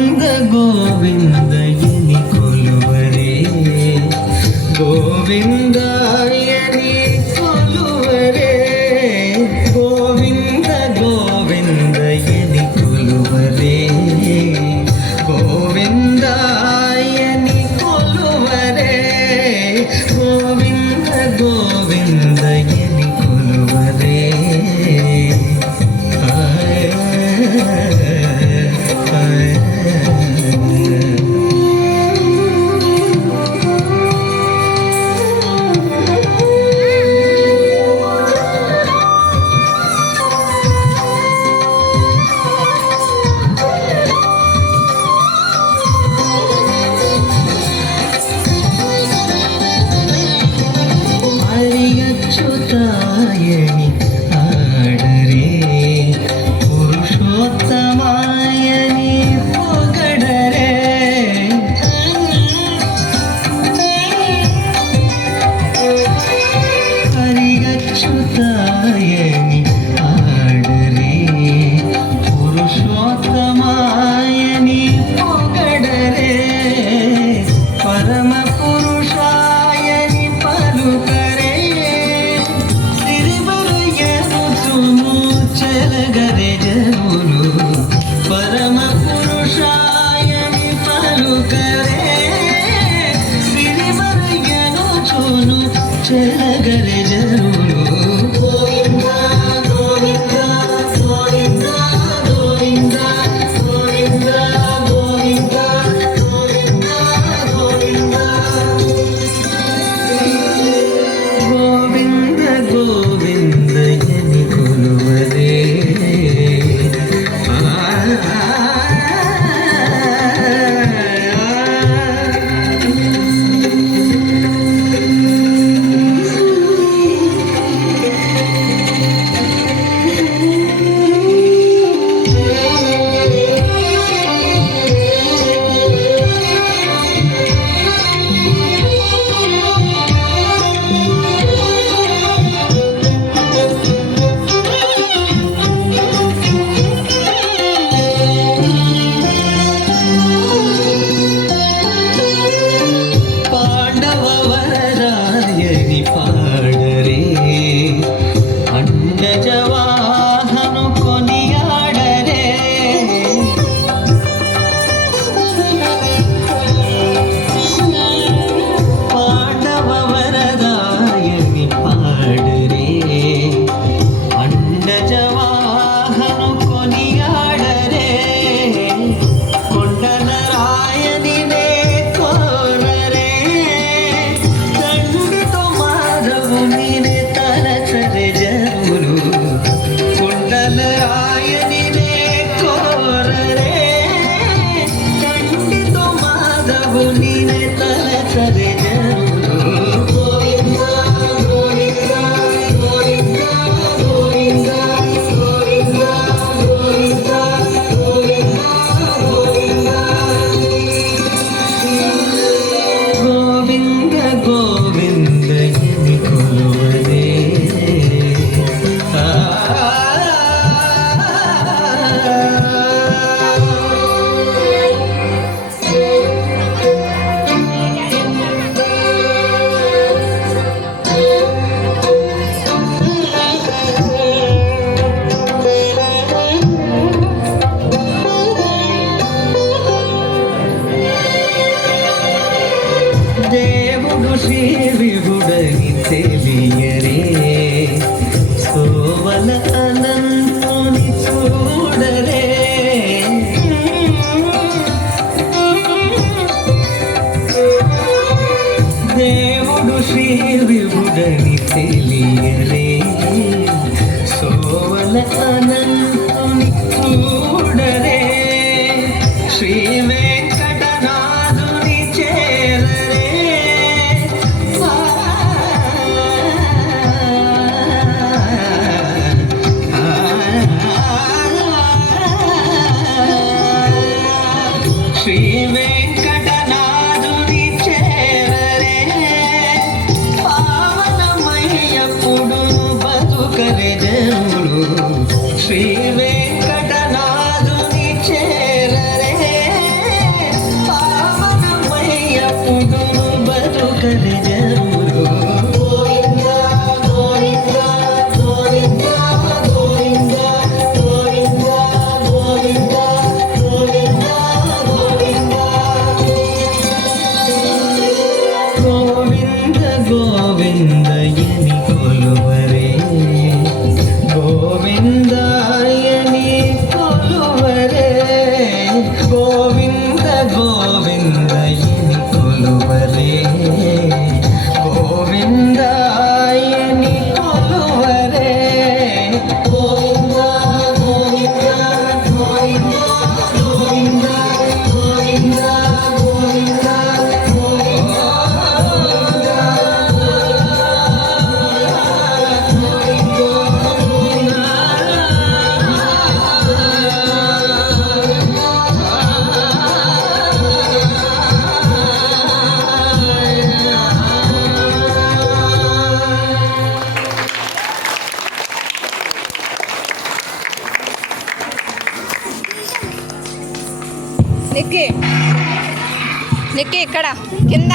ಗೋವಿಂದ ಗೋವಿಂದ ಎನಿ ಕೊಲುವರೆ ಗೋವಿಂದ ಎನಿ ಕೊಲುವರೆ ಗೋವಿಂದ ಗೋವಿಂದ ಎನಿ ಕೊಲುವರೆ ಗೋವಿಂದ ಎನಿ ಕೊಲುವರೆ ಗೋವಿಂದ ಗೋವಿಂದ ಎನಿ ಕೊಲುವರೆ ಅಚ್ಚುತಾಯಣಿ ಆಡರೆ ಪುರುಷೋತ್ತಮಾಯಣಿ ಪೊಗಡರೆ ಹರಿಗಚ್ಚುತಾಯಣಿ ಆಡರೆ ಪುರುಷೋತ್ತಮಾಯಣಿ ಪೊಗಡರೆ ಪರಮ ಪುರುಷಾಯಣಿ ಪಲುಕರೆ చెలగరే జరులు పరమ పురుషాయని పలుకరే సిరిమరయ్యను చూను చెలగరే జరులు గోవింద గోవింద గోవింద గోవింద గోవింద గోవింద గోవింద గోవింద గోవింద గోవింద ఎని కొలువరే పాడరే అండజవాహను కొనియాడరే పాండవ వరదాయని పాడరే అండజవాహను కొనియాడరే కొండలరాయనినే కోరరే నీనే తలచరే జరులు కుండలరాయనినే కోరరే కండితో మాధవు నీనే తలచరే జరులు గోవింద గోవింద గోవింద గోవింద గోవింద గోవింద గోవింద గోవింద గోవింద ఎని కొలువరే దేవుడు శ్రీ విభుడని తెలియరే సోవల అనంతుని చూడరే దేవుడు శ్రీ విభుడని తెలియరే సోవల అనంతుని చూడరే శ్రీ వెంకటనాథుని చేరరే శ్రీ వెంకటనాథుని చేరరే పావనమయ్యప్పుడు బతుకరే జనులు శ్రీ వెంకటనాథుని చేరరే ಗೋವಿಂದ ಗೋವಿಂದ ಎನಿ ಕೊಲುವರೆ ಗೋವಿಂದ ಎನಿ ಕೊಲುವರೆ ಗೋವಿಂದ ಗೋವಿಂದ ಗೋವಿಂದ ಗೋವಿಂದ ಗೋವಿಂದ ಗೋವಿಂದ నిక్కి నిక్కి ఇక్కడ కింద